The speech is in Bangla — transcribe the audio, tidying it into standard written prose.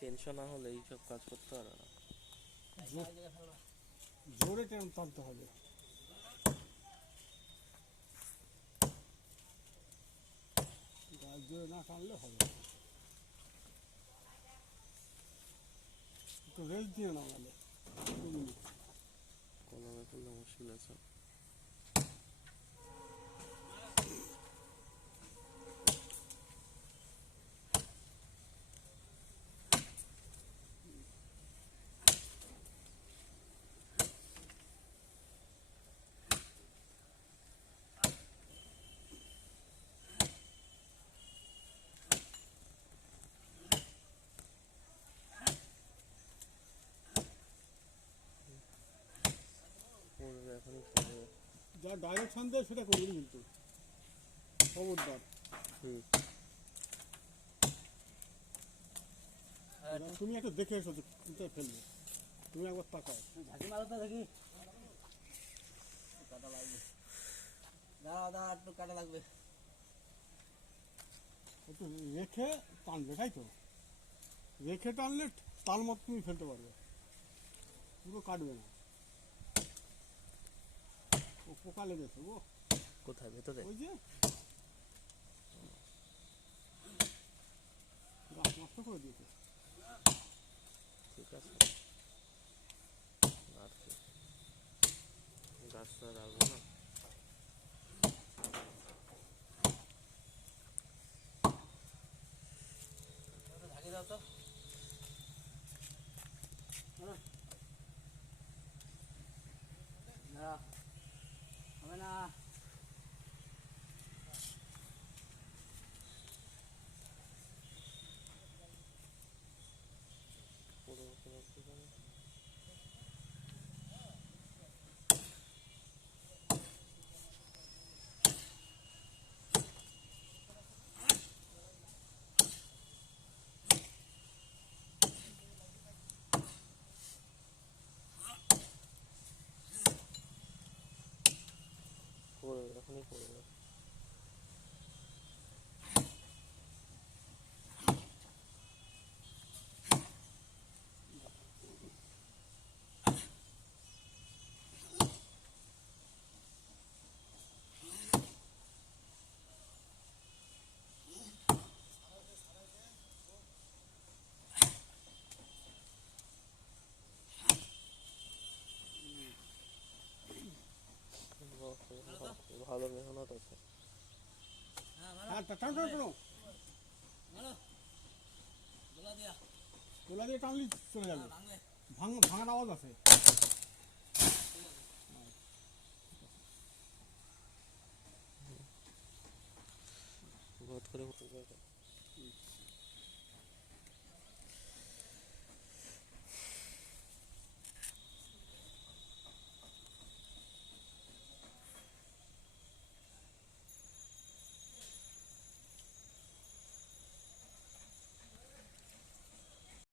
টেনশন না হলে এইসব কাজ করতে পারে না। জোরে টানতে হবে। গাছ জোরে না টানলে হবে। একটু রেস্ট দিয়ে নাও নাহলে 2 মিনিট। কলমে করলে মুশকিল আছে। এখনই পড়বে। যা ডাইরেকশন দেয় সেটা করবি কিন্তু খবরদার। তুমি একটু দেখে এসো যে কোথায় ফেলবে। তুমি একবার তাকাও। ঝাঁকি মারো তো দেখি। কাটা লাগবে। দাঁড়া একটু কাটা লাগবে। একটু রেখে টানবে, তাই তো? রেখে টানলে তার মতো তুমি ফেলতে পারবে, পুরো কাটবে না। ও পোকা লেগেছে গো। কোথায় ভেতরে? ওই যে গাছ নষ্ট করে দিয়েছে। ঠিক আছে, আর কি গাছটা রাখবো না। ঝাঁকি দাও তো। না হবে না। পুরো কোনো অসুবিধা নেই। পড়বে, এখনই পড়বে। ভালো মেহনত আছে। হ্যাঁ টান টান টানো। তোলা দিয়ে টানলে চলে যাবে। ভাঙার আওয়াজ আছে। বোধ করে